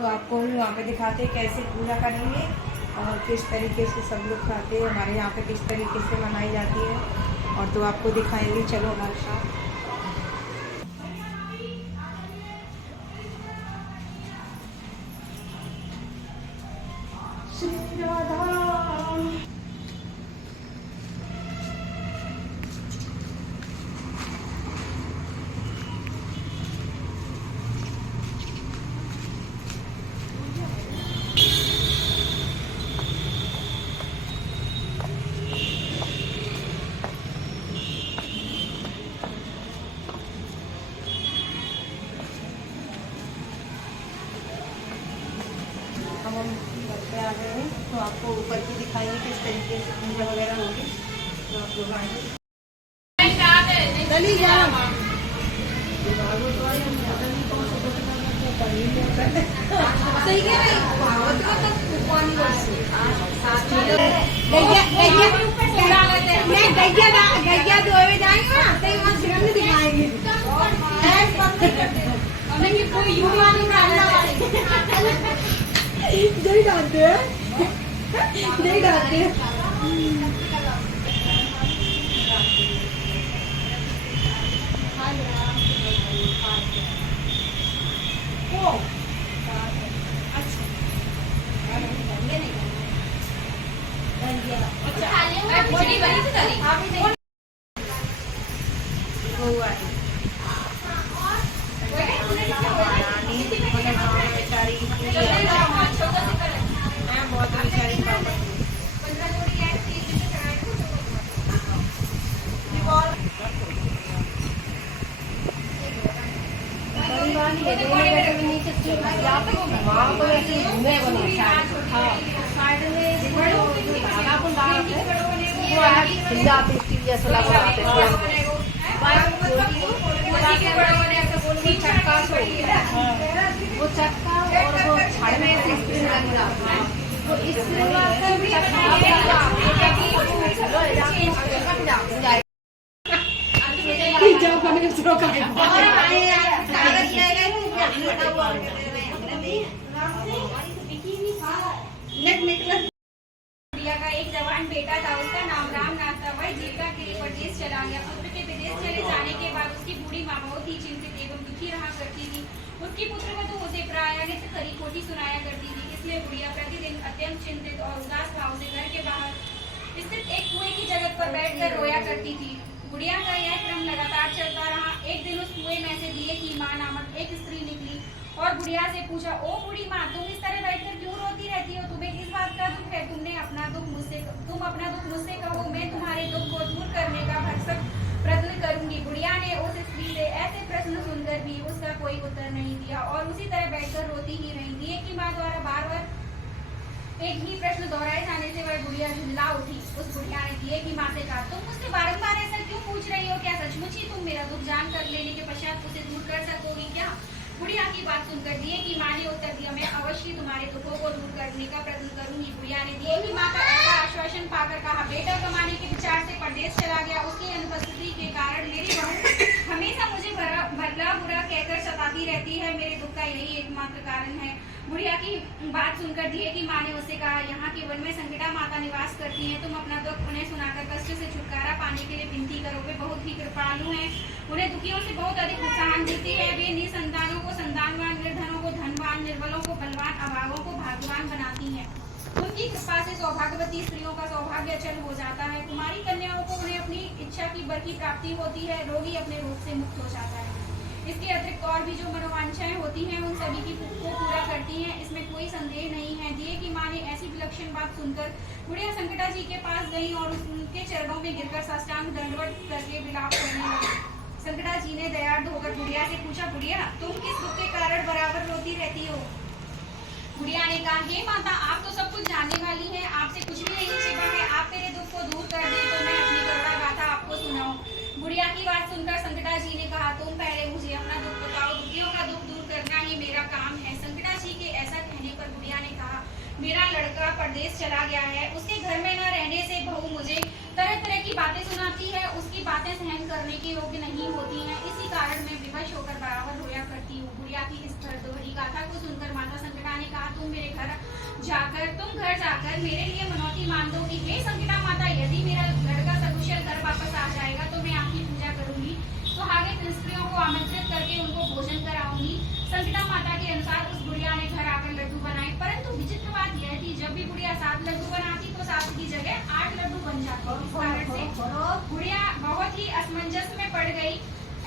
तो आपको वहाँ पे दिखाते हैं कैसे पूजा करेंगे और किस तरीके से सब लोग खाते हैं, हमारे यहाँ पे किस तरीके से मनाई जाती है, और तो आपको दिखाएंगे। चलो हमारे साथ। हम घर पे आ गए हैं, तो आपको ऊपर की दिखाएंगे किस तरीके से पूजा वगैरह होगी। तो आप लोग आएंगे नहीं डालते हैं, नहीं डालते हैं। वो चक्का और वो झाड़ में तो का एक जवान बेटा था, उसका नाम राम नाथ था। वह जीविका के लिए परदेश चला गया। पुत्र के विदेश चले जाने के बाद उसकी बूढ़ी माँ बहुत ही चिंतित एवं दुखी रहा करती थी। उसकी पुत्र को तो उसे प्रायः नित्य खरी खोटी सुनाया करती थी। इसलिए बुढ़िया प्रतिदिन अत्यंत चिंतित और उदास भाव से घर के बाहर स्थित एक कुएं की जगह पर बैठकर रोया करती थी। बुढ़िया का यह क्रम लगातार चलता रहा। एक दिन उस कुएं में से दिए की माँ नामक एक स्त्री निकली और बुढ़िया से पूछा, ओ बूढ़ी माँ, तुम इस तरह बैठकर क्यों रोती रहती हो? तुम्हें किस बात का दुख है? तुम अपना दुख मुझसे कहो, मैं तुम्हारे दुख को दूर करने का भरसक प्रयत्न करूंगी। बुढ़िया ने उस स्त्री से ऐसे प्रश्न सुनकर भी उसका कोई उत्तर नहीं दिया और उसी तरह बैठकर रोती ही रही। दिए की माँ द्वारा बार बार एक ही प्रश्न दोहराए जाने से वह बुढ़िया झुंझला उठी। उस बुढ़िया ने दिए की माँ से कहा, तुम मुझसे बारंबार ऐसा क्यों पूछ रही हो? क्या सचमुच ही तुम मेरा दुख जान कर लेने के पश्चात उसे दूर कर सकोगी क्या? बुढ़िया की बात सुनकर दिए की माँ ने उत्तर दिया, मैं अवश्य तुम्हारे दुखों को दूर करने का प्रयत्न करूंगी। बुढ़िया ने दिए की माँ का ऐसा आश्वासन पाकर कहा, बेटा कमाने के विचार से परदेश चला गया। उसकी अनुपस्थिति के कारण मेरी बहू हमेशा मुझे भला बुरा कहकर सताती रहती है। मेरे दुख का यही एकमात्र कारण है। बुढ़िया की बात सुनकर दिए की माँ ने उससे कहा, यहाँ के वन में संकटा माता निवास करती हैं। तुम अपना दुख उन्हें सुनाकर कष्ट से छुटकारा पाने के लिए विनती करो। वे बहुत ही कृपालु हैं। उन्हें दुखियों से बहुत अधिक प्रोत्साहन देती है। वे निसंतानों को संतानवान, निर्धनों को धनवान, निर्बलों को बलवान, अभागों को भाग्यवान बनाती हैं। उनकी कृपा से सौभाग्यवती स्त्रियों का सौभाग्य अचल हो जाता है। कुमारी कन्याओं को उन्हें अपनी इच्छा की बर की प्राप्ति होती है। रोगी अपने रोग से मुक्त हो जाता है। इसके अतिरिक्त और भी जो मनोवांछाएं होती हैं उन सभी की को पूरा करती हैं, इसमें कोई संदेह नहीं है। दिए की माँ ने ऐसी विलक्षण बात सुनकर बुढ़िया संकटा जी के पास गई और उनके चरणों में गिरकर साष्टांग दंडवत करके विलाप करने लगी। संकटा जी ने दयार्द होकर बुढ़िया से पूछा, बुढ़िया, तुम किस दुख के कारण बराबर रोती रहती हो? बुढ़िया ने कहा, हे माता, आप तो सब कुछ जानने वाली हैं, आपसे कुछ भी नहीं छिपा है। आप मेरे दुख को दूर कर दे तो मैं अपनी करुणा गाथा आपको सुनाऊं। बुढ़िया की बात सुनकर संकटा जी ने कहा, तुम पहले मुझे अपना दुख बताओ। दुखियों का दुख दूर करना ही मेरा काम है। संकटा जी के ऐसा कहने पर बुढ़िया ने कहा, मेरा लड़का परदेश चला गया है। उसके घर में न रहने से बहू मुझे तरह तरह की बातें सुनाती है। उसकी बातें सहन करने के योग्य नहीं होती हैं। इसी कारण मैं विवश होकर बराबर रोया करती हूँ। बुढ़िया की इस दर्द भरी गाथा को सुनकर माता संकटा तुम घर जाकर मेरे लिए मनौती मान दोगी। हे संकटा माता, यदि मेरा लड़का सकुशल घर वापस आ जाएगा तो मैं आपकी पूजा करूंगी, सुहागिन स्त्रियों को आमंत्रित करके उनको भोजन कराऊंगी। संकटा माता के अनुसार उस बुढ़िया ने घर आकर लड्डू बनाए, परंतु विचित्र बात यह थी, जब भी बुढ़िया 7 लड्डू बनाती तो 7 की जगह 8 लड्डू बन जाते। इस कारण से बुढ़िया बहुत ही असमंजस में पड़ गई।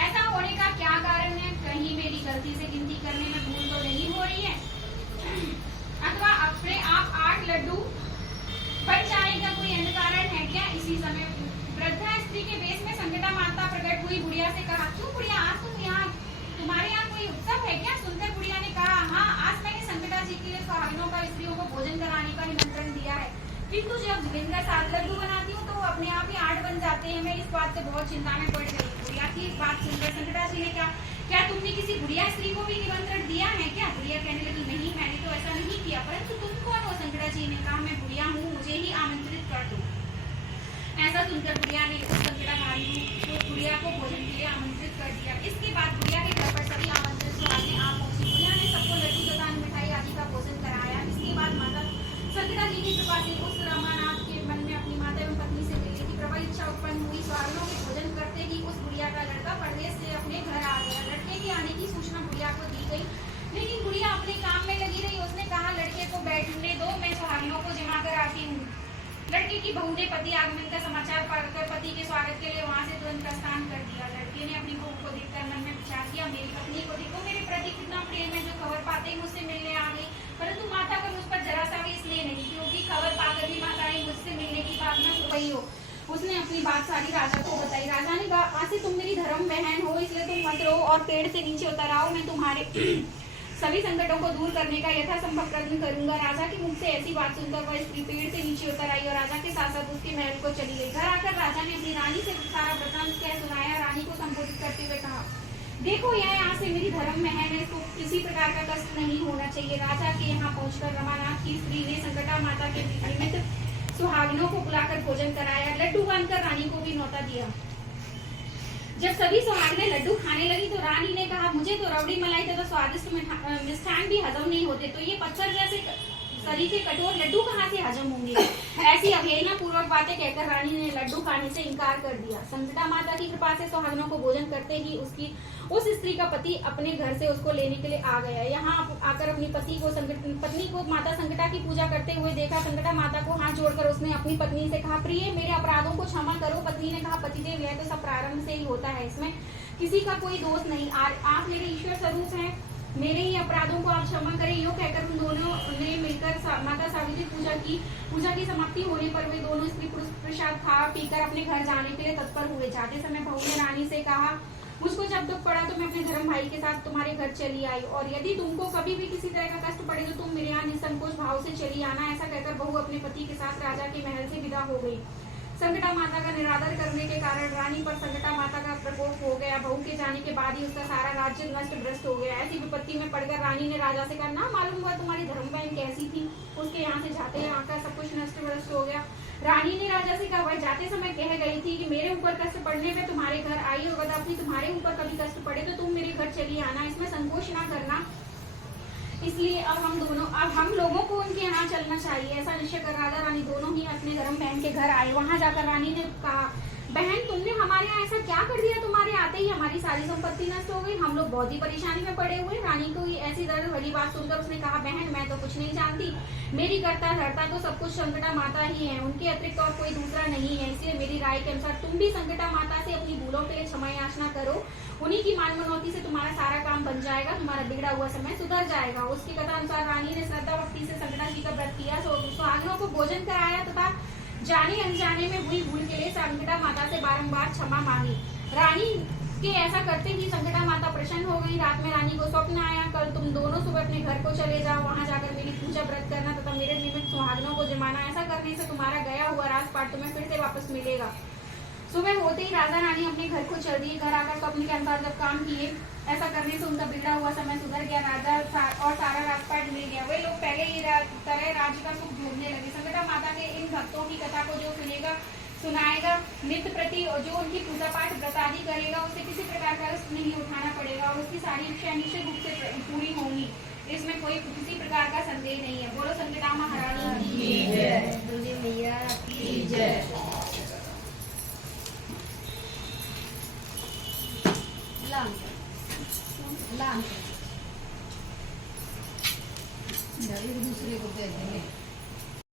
ऐसा होने का क्या कारण है? कहीं मेरी गलती से गिनती करने में भूल तो नहीं हो रही है, अथवा अपने आप 8 लड्डू बन जाने का कोई अन्य कारण है क्या? इसी समय वृद्धा स्त्री के वेश में संकटा माता प्रकट हुई। बुढ़िया से कहा, क्यों बुढ़िया, आज तुम्हारे यहाँ कोई उत्सव है क्या? सुनकर बुढ़िया ने कहा, हाँ, आज मैंने संकटा जी के लिए सुहागिनों का स्त्रियों को भोजन कराने का निमंत्रण दिया है, किंतु जब गिनकर 7 लड्डू बनाती हूँ तो वो अपने आप ही 8 बन जाते हैं। मैं इस बात से बहुत चिंता में पड़ गई। बुढ़िया की बात सुनकर संकटा जी ने कहा, क्या तुमने किसी बुढ़िया स्त्री को भी निमंत्रण दिया है क्या? बुढ़िया कहने लगी, नहीं, मैंने तो ऐसा नहीं किया, परंतु तुम कौन हो? संकटा जी ने कहा, मैं बुढ़िया हूँ, मुझे ही आमंत्रित कर दो। ऐसा सुनकर बुढ़िया ने उस संकटाधारी को बुढ़िया को भोजन के लिए आमंत्रित कर दिया। इसके बाद बुढ़िया के घर पर सभी आमंत्रित सुहागिनें आ पहुंची। बुढ़िया ने सबको लड्डू तथा मिठाई आदि का भोजन कराया। इसके बाद माता संकटा जी की कृपा से उस रमानाथ के मन में अपनी माता एवं पत्नी से मिलने की प्रबल इच्छा उत्पन्न हुई। सुहागिनों के भोजन करते ही उस बुढ़िया का लड़का परदेश से अपने घर आ गया। लड़के के आने की सूचना बुढ़िया को दी गई, लेकिन बुढ़िया अपने काम में लगी रही। उसने कहा, लड़के को बैठने दो, मैं सुहागिनों को जमा कर आती हूँ। लड़के की बहू ने पति आगमन का समाचार पाकर पति के स्वागत के लिए वहां से तुरंत प्रस्थान कर दिया। लड़के ने अपनी बहू को देखकर मन में विचार किया, मेरी पत्नी को देखो, मेरे प्रति कितना प्रेम है, जो खबर पाते ही मुझसे मिलने आ गई। परंतु माता का मुझ पर जरा सा भी इसलिए नहीं, क्योंकि खबर पाकर भी माताएं मुझसे मिलने की बात न कर रही हो। उसने अपनी बात सारी राजा को बताई। राजा ने कहा, आज से तुम मेरी धर्म बहन हो, इसलिए तुम मत रहो और पेड़ से नीचे उतर आओ। मैं तुम्हारे सभी संकटों को दूर करने का यथासंभव प्रयत्न करूंगा। राजा के मुख से ऐसी बात सुनकर वह स्त्री पेड़ से नीचे उतर आई और राजा के साथ साथ उसके महल को चली गई। घर आकर राजा ने अपनी रानी से सारा वृत्तांत कह सुनाया। रानी को संबोधित करते हुए कहा, देखो, यह यहाँ से मेरी धर्म बहन है, इसको किसी प्रकार का कष्ट नहीं होना चाहिए। राजा के यहाँ पहुंचकर रमानाथ की स्त्री ने संकटा माता के निमित्त सुहागिनों को बुलाकर भोजन कराया। लड्डू बांधकर रानी को भी न्योता दिया। जब सभी सुहागिनें लड्डू खाने लगी तो रानी ने कहा, मुझे तो रबड़ी मलाई तथा स्वादिष्ट मिष्ठान भी हजम नहीं होते, तो ये पत्थर जैसे सरीखे कठोर लड्डू कहाँ से हजम होंगे? ऐसी अवहेलना पूर्वक बातें कहकर रानी ने लड्डू खाने से इनकार कर दिया। संकटा माता की कृपा से सुहागिनों को भोजन करते ही उस स्त्री का पति अपने घर से उसको लेने के लिए आ गया। यहाँ आकर अपनी पत्नी को माता संकटा की पूजा करते हुए देखा। संकटा माता को हाथ जोड़कर उसने अपनी पत्नी से कहा, प्रिय, मेरे अपराधों को क्षमा करो। पत्नी ने कहा, पतिदेव, यह तो सब प्रारंभ से ही होता है, इसमें किसी का कोई दोष नहीं। आप मेरे ईश्वर स्वरूप हैं, मेरे ही अपराधों को आप क्षमा करें। यूँ कहकर उन दोनों ने मिलकर माता सावित्री पूजा की समाप्ति होने पर वे दोनों स्त्री पुरुष प्रसाद खा पीकर अपने घर जाने के लिए तत्पर हुए। जाते समय बहू ने रानी से कहा, मुझको जब दुख पड़ा तो मैं अपने धर्म भाई के साथ तुम्हारे घर चली आई, और यदि तुमको कभी भी किसी तरह का कष्ट पड़े तो तुम मेरे यहाँ निसंकोच भाव से चली आना। ऐसा कहकर बहू अपने पति के साथ राजा के महल से विदा हो गई। संकटा माता का निरादर करने के कारण रानी पर संकटा माता का प्रकोप हो गया। बहू के जाने के बाद ही उसका सारा राज्य नष्ट भ्रष्ट हो गया। ऐसी विपत्ति में पड़कर रानी ने राजा से कहा, ना मालूम हुआ तुम्हारी धर्म बहन कैसी थी, उसके यहाँ से जाते यहाँ का सब कुछ नष्ट भ्रष्ट हो गया। रानी ने राजा से कहा, वह जाते समय कह गई थी कि मेरे ऊपर कष्ट पड़ने पे तुम्हारे घर आई, और कदापि तुम्हारे ऊपर कभी कष्ट पड़े तो तुम मेरे घर चली आना, इसमें संकोच ना करना। इसलिए अब हम लोगों को उनके यहाँ चलना चाहिए। ऐसा निश्चय कर राजा रानी दोनों ही अपने धर्म बहन के घर आए। वहां जाकर रानी ने कहा, बहन, तुमने हमारे यहाँ ऐसा क्या कर दिया, तुम्हारे आते ही हमारी सारी संपत्ति नष्ट हो गई, हम लोग बहुत ही परेशानी में पड़े हुए। रानी को ऐसी दर्द भरी बात सुनकर उसने कहा, बहन, मैं तो कुछ नहीं जानती, मेरी करता धरता तो सब कुछ संकटा माता ही है, उनके अतिरिक्त और कोई दूसरा नहीं है। इसलिए मेरी राय के अनुसार तुम भी संकटा माता से अपनी भूलों के लिए क्षमा याचना करो। उन्हीं की मान मनौती से तुम्हारा सारा काम बन जाएगा, तुम्हारा बिगड़ा हुआ समय सुधर जाएगा। उसकी कथा अनुसार रानी ने श्रद्धा भक्ति से संकटा जी का व्रत किया, सुहागिनों को भोजन कराया तथा जाने अनजाने में हुई भूल के लिए संकटा माता से बारंबार क्षमा मांगी। रानी के ऐसा करते ही संकटा माता प्रसन्न हो गई। रात में रानी को स्वप्न आया, कल तुम दोनों सुबह अपने घर को चले जाओ, वहां जाकर मेरी पूजा व्रत करना तथा मेरे निमित्त सुहागिनों को जमाना। ऐसा करने से तुम्हारा गया हुआ राजपाट तुम्हें फिर से वापस मिलेगा। सुबह होते ही राजा रानी अपने घर को चल दिए। घर आकर स्वप्न के अनुसार जब काम किए, ऐसा करने से उनका बिगड़ा हुआ समय सुधर गया, राजा और सारा राजपाट मिल गया। वे लोग पहले ही तरह राज्य का सुख भोगने लगे। संकटा माता के इन भक्तों की कथा को जो सुनाएगा नित्य प्रति, जो उनकी पूजा पाठ व्रत आदि करेगा, उसे किसी प्रकार का कष्ट नहीं उठाना पड़ेगा और उसकी सारी इच्छा निश्चित रूप से पूरी होंगी। इसमें कोई किसी प्रकार का संदेह नहीं है। बोलो संगीता महारानी की जय, दुर्गे मैया की जय। लाम लाम दूसरे को दे देंगे।